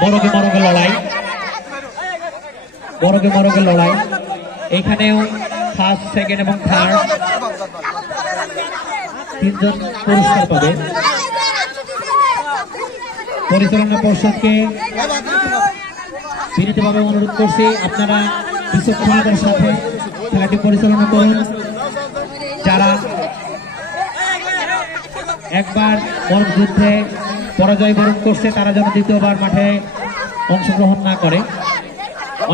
মরগে লড়াই এখানেও first, second এবং থার্ড তিনজন পুরস্কার পাবে। পরিচালনা পর্ষদকে বিনীতভাবে অনুরোধ করছি, আপনারা বিচক্ষণতার সাথে খেলাটি পরিচালনা করুন। যারা একবার মরক যুদ্ধে পরাজয় বরণ করছে তারা যেন দ্বিতীয়বার মাঠে অংশগ্রহণ না করে।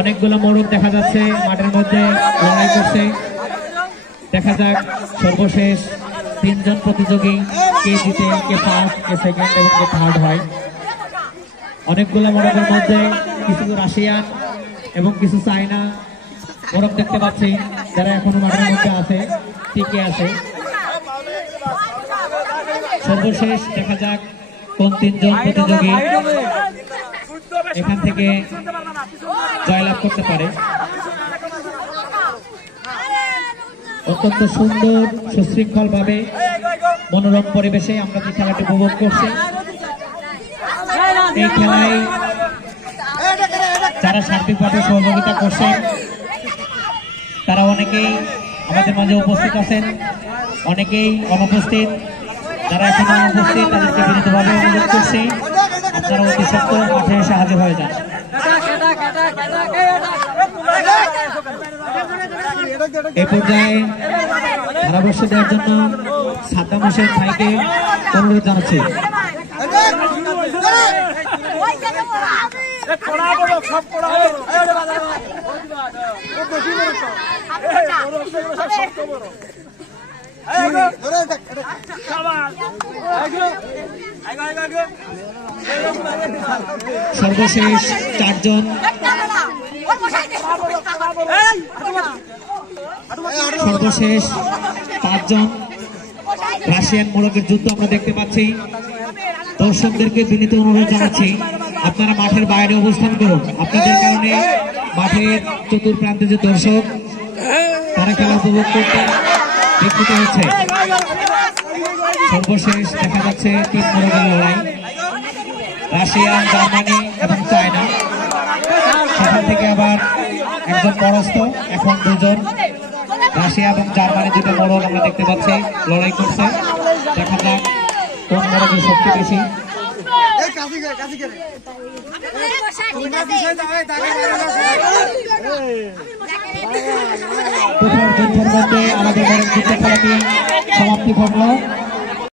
অনেকগুলো মোরগ দেখা যাচ্ছে মাঠের মধ্যে লড়াই করছে। দেখা যাক সর্বশেষ তিনজন প্রতিযোগী কে জিতে, কে ফার্স্ট, কে সেকেন্ড এবং কে থার্ড হয়। অনেকগুলো মোরগের মধ্যে কিছু রাশিয়ান এবং কিছু চায়না মোরগ দেখতে পাচ্ছি যারা এখনো মাঠের মধ্যে আছে, টিকে আছে। সর্বশেষ দেখা যাক কোন তিনজন প্রতিযোগী এখান থেকে জয়লাভ করতে পারে। অত্যন্ত সুন্দর সুশৃঙ্খল ভাবে মনোরম পরিবেশে আমরা যে খেলাটি উপভোগ করছি। এই খেলায় যারা সার্বিকভাবে সহযোগিতা করছেন তারা অনেকেই আমাদের মাঝে উপস্থিত আছেন, অনেকেই অনুপস্থিত। যারা এখন অনুপস্থিত তাদেরকে বিনীতভাবে অনুরোধ করছি আপনারা অতি সত্ত্বর মাঠে এসে হাজির হয়ে যান। এ পর্যায়ে ধারাভাষ্য দেওয়ার জন্য সাদ্দাম হোসেন ভাইকে অনুরোধ জানাচ্ছি। সর্বশেষ চারজন পাঁচজন রাশিয়ান মোরগের যুদ্ধ আমরা দেখতে পাচ্ছি। দর্শকদেরকে বিনীত অনুরোধ জানাচ্ছি আপনারা মাঠের বাইরে অবস্থান করুন। আপনাদের কারণে মাঠের চতুর্প্রান্তে যে দর্শক তারা খেলা উপভোগ করতে বিক্ষিপ্ত হচ্ছে। সর্বশেষ দেখা যাচ্ছে তিন মোরগের লড়াই, রাশিয়া, জার্মানি এবং চায়না। সেখান থেকে আবার একজন পরাস্ত, এখন দুজন রাশিয়া এবং জার্মানি দুটো মোরগ আমরা দেখতে পাচ্ছি লড়াই করছে। দেখা যাক কোন মোরগের শক্তি বেশি। যুদ্ধের মধ্যে আমাদের খেলাটি সমাপ্তি ঘটল।